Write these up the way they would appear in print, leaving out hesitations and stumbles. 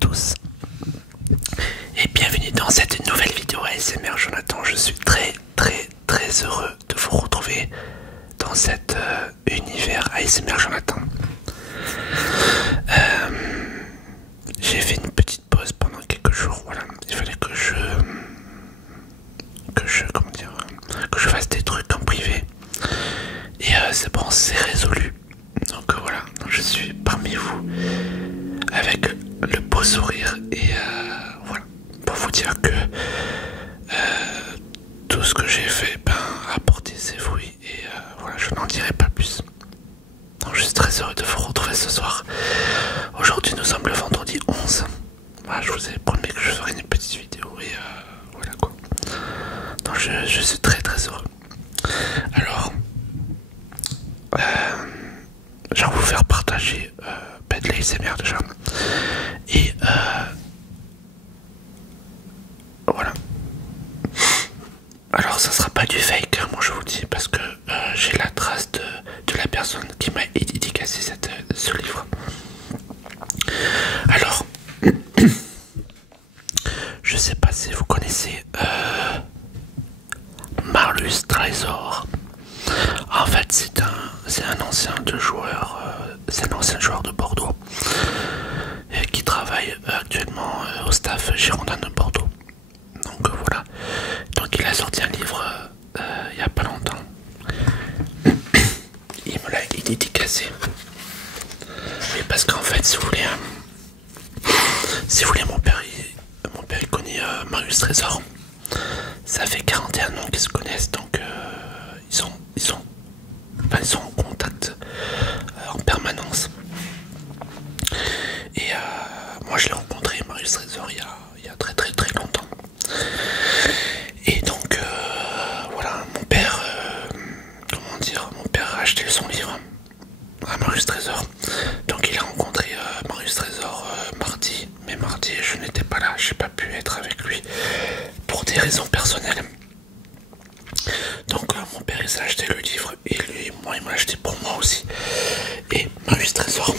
tous et bienvenue dans cette nouvelle vidéo ASMR Jonathan. Je suis très heureux de vous retrouver dans cet univers ASMR Jonathan. J'ai fait une petite pause pendant quelques jours, voilà. Il fallait que je fasse des trucs en privé et c'est bon, c'est résolu. Donc voilà, je suis parmi vous avec le beau sourire et voilà, pour vous dire que tout ce que j'ai fait a porté ses fruits et voilà, je n'en dirai pas plus. Donc je suis très heureux de vous retrouver ce soir. Aujourd'hui nous sommes le vendredi 11. Voilà, je vous ai promis que je ferai une petite vidéo et voilà quoi. Donc je suis très heureux. Alors j'ai envie de vous faire partager de l'ASMR déjà. Et voilà. Alors ça sera pas du fake, moi je vous dis, parce que j'ai la trace de la personne qui m'a dédicacé ce livre. Alors je sais pas si vous connaissez Marius Trésor. En fait c'est un ancien joueur, c'est un ancien joueur de Bordeaux qui travaille actuellement au staff girondin de Bordeaux. Donc voilà, donc il a sorti un livre il y a pas longtemps. Il me l'a dédicacé. Et parce qu'en fait, si vous voulez, mon père il connaît Marius Trésor. Ça fait 41 ans qu'ils se connaissent, donc ils sont en contact en permanence. Et moi je l'ai rencontré, Marius Trésor, il y a très longtemps. Et donc voilà, mon père a acheté son livre à Marius Trésor. Donc il a rencontré Marius Trésor mardi, mais mardi je n'étais pas là, j'ai pas pu être avec lui pour des raisons personnelles. Donc mon père il s'est acheté le livre et moi il m'a acheté pour moi aussi. Et Marius Trésor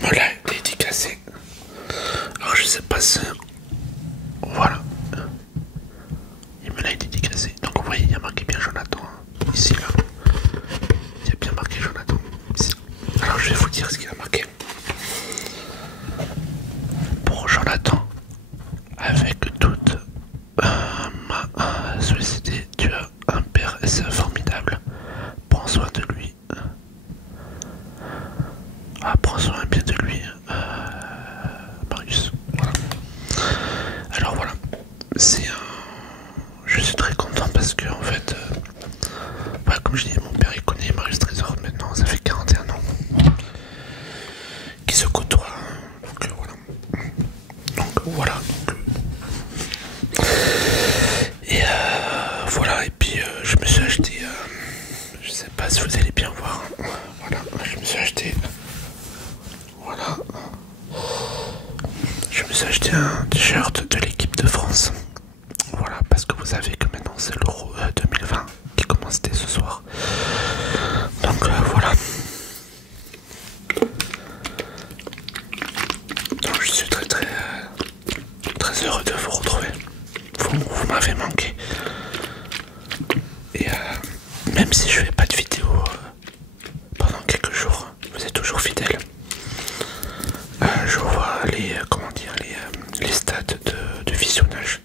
me l'a dédicacé. Alors je sais pas si... Voilà. Il me l'a dédicacé. Donc vous voyez, il y a marqué bien Jonathan. Ici là. Il y a bien marqué Jonathan. Ici. Alors je vais vous dire ce qu'il a marqué. Pour Jonathan, avec toute ma sollicité, tu as un père et c'est formidable. Prends soin de lui. Prends soin bien de lui, Marius. Voilà. Alors voilà, je suis très content parce que en fait, voilà, comme je dis, mon père il connaît Marius Trésor maintenant, ça fait 41 ans qu'ils se côtoient. Donc voilà. Et voilà, et puis je me suis acheté, je sais pas si vous allez bien voir, voilà, je me suis acheté, voilà, je me suis acheté un t-shirt de l'équipe de France. Voilà, parce que vous savez que maintenant c'est l'Euro 2020 qui commence dès ce soir. Donc voilà. Donc je suis très heureux de vous retrouver. Vous m'avez manqué. Et même si je fais pas de vidéo pendant quelques jours, vous êtes toujours fidèles. Je vois les stats de visionnage.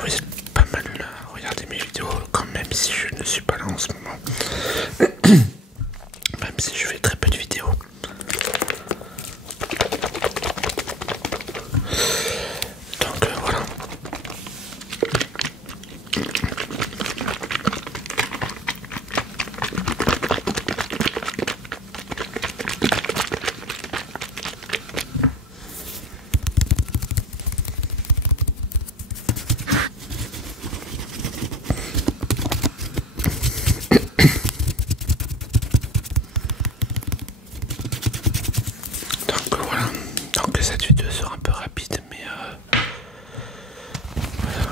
Vous êtes pas mal à regarder mes vidéos quand même si je ne suis pas là en ce moment. Même si je fais très peu de vidéos. Donc voilà. Donc cette vidéo sera un peu rapide, mais voilà.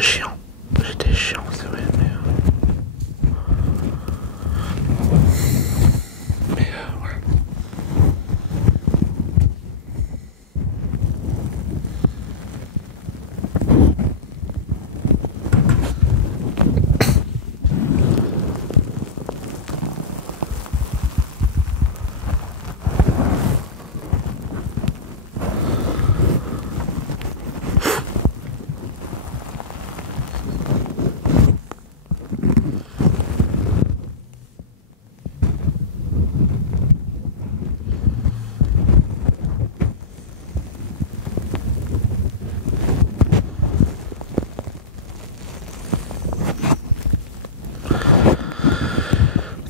chiant. J'étais chiant, c'est vrai, mais voilà.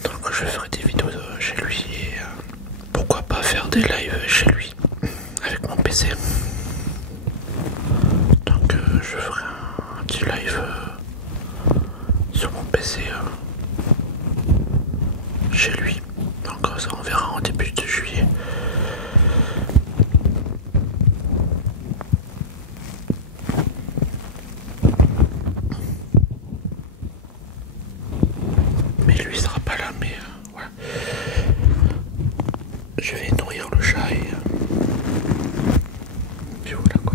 Donc je ferai des vidéos chez lui et pourquoi pas faire des lives chez lui avec mon PC. Donc je ferai un petit live sur mon PC chez lui. Donc ça on verra en début de juillet. Mais lui sera pas là, mais voilà. Je vais nourrir le chat et puis voilà quoi.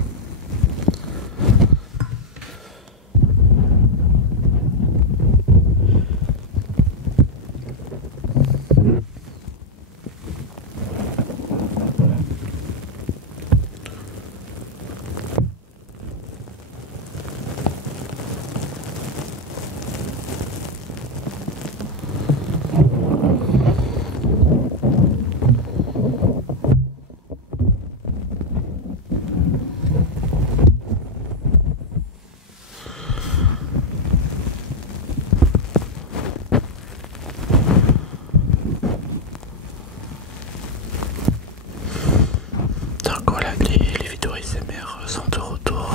Donc voilà, les vidéos ASMR sont de retour.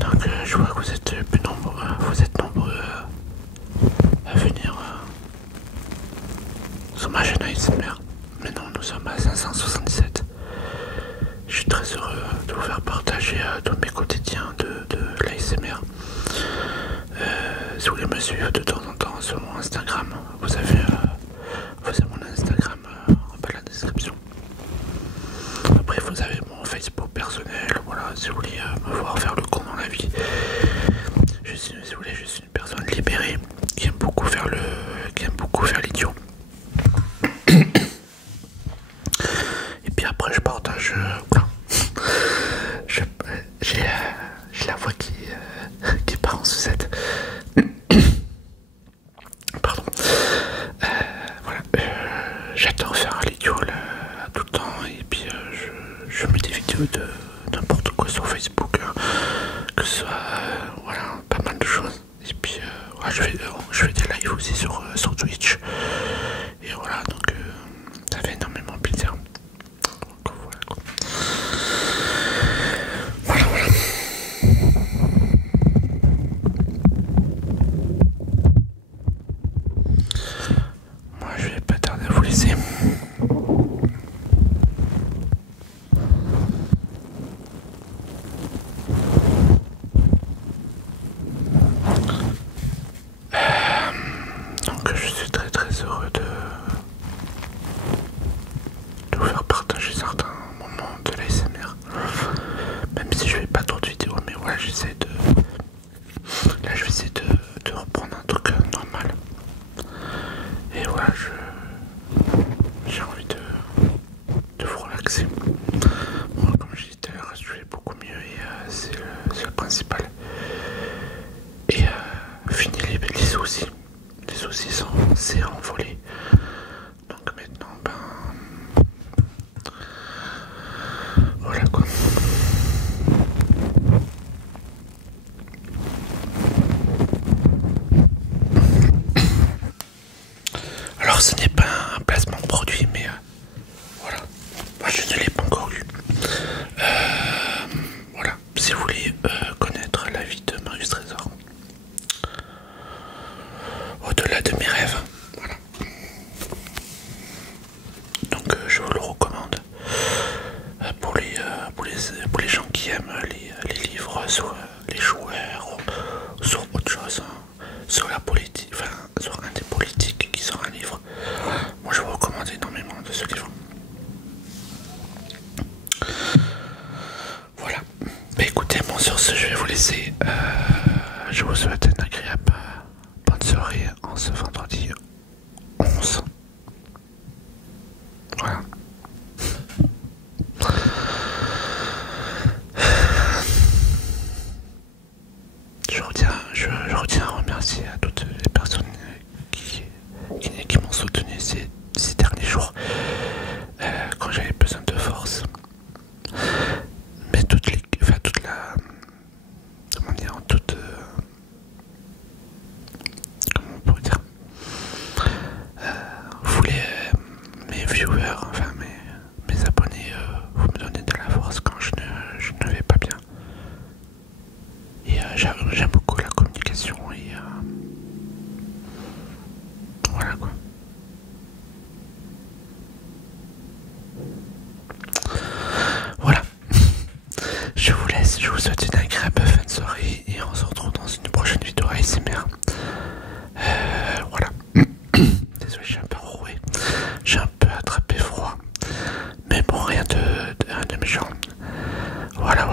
Donc je vois que vous êtes plus nombreux, à venir sur ma chaîne ASMR. Maintenant nous sommes à 577. Je suis très heureux de vous faire partager tous mes quotidiens de l'ASMR. Si vous voulez me suivre de temps en temps sur mon Instagram, vous avez mon Instagram en bas de la description. Après vous avez mon Facebook personnel, voilà, si vous voulez me voir faire le con dans la vie. Si vous voulez, je suis une personne libérée qui aime beaucoup faire l'idiot. Et puis après je partage voilà. J'ai la voix qui part en sucette. Pardon. Voilà. J'adore faire l'idiot tout le temps. Et puis je mets des vidéos de n'importe quoi sur Facebook. Que ce soit voilà, pas mal de choses. Et puis voilà, je fais des lives aussi sur Twitch. Et voilà, donc ça fait énormément plaisir. Donc voilà quoi. Voilà, voilà. Moi je vais pas tarder à vous laisser. Donc je suis très très heureux de vous faire partager certains moments de l'ASMR. Même si je fais pas trop de vidéos, mais voilà, j'essaie de... Là je vais essayer de reprendre un truc normal. Et voilà, j'ai envie de vous relaxer. Moi, comme je disais tout à l'heure, je vais beaucoup mieux et c'est le principal. Et fini les soucis. Les soucis c'est envolé. Donc maintenant, ben... Voilà quoi. Alors ce n'est pas un placement de produit, mais voilà. Moi je ne l'ai pas encore eu. Voilà. Si vous voulez connaître les joueurs, ou sur autre chose, hein, sur la politique, enfin sur un des politiques qui sort un livre. Moi je vous recommande énormément de ce livre. Voilà. Bah écoutez, bon sur ce je vais vous laisser. Je vous souhaite une agréable bonne soirée en ce vendredi 11. Voilà. Je retiens à remercier à toutes les personnes qui m'ont soutenu ces derniers jours quand j'avais besoin de force. Mais toute la, comment dire, comment on pourrait dire, vous mes viewers, enfin mes abonnés, vous me donnez de la force quand je ne vais pas bien. Et j'aime beaucoup la communication et voilà quoi. Voilà. Je vous laisse, je vous souhaite une agréable fin de soirée et on se retrouve dans une prochaine vidéo ASMR. Voilà. Désolé, je suis un peu roué. J'ai un peu attrapé froid. Mais bon, rien de méchant. Voilà.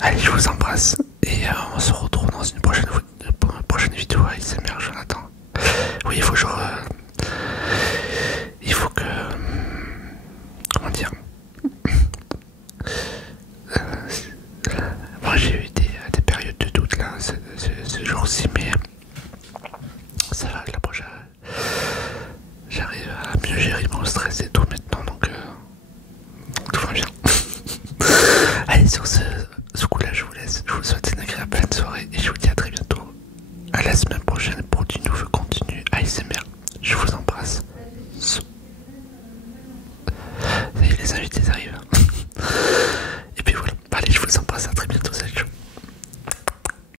Allez, je vous embrasse.